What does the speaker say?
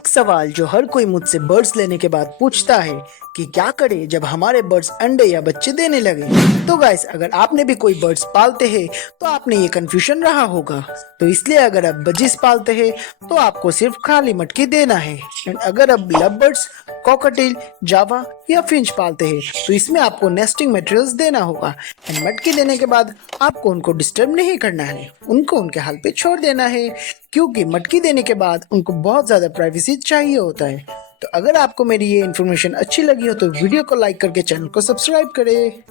एक सवाल जो हर कोई मुझसे बर्ड्स लेने के बाद पूछता है कि क्या करें जब हमारे बर्ड्स अंडे या बच्चे देने लगे। तो गाइस, अगर आपने भी कोई बर्ड्स पालते हैं तो आपने ये कंफ्यूजन रहा होगा। तो इसलिए अगर आप बजीज पालते हैं तो आपको सिर्फ खाली मटकी देना है। एंड अगर आप लव बर्ड्स, कॉकटेल, जावा या फिंच पालते हैं तो इसमें आपको नेस्टिंग मटेरियल्स देना होगा। एंड मटकी देने के बाद आपको उनको डिस्टर्ब नहीं करना है, उनको उनके हाल पे छोड़ देना है, क्योंकि मटकी देने के बाद उनको बहुत ज़्यादा प्राइवेसी चाहिए होता है। तो अगर आपको मेरी ये इन्फॉर्मेशन अच्छी लगी हो तो वीडियो को लाइक करके चैनल को सब्सक्राइब करें।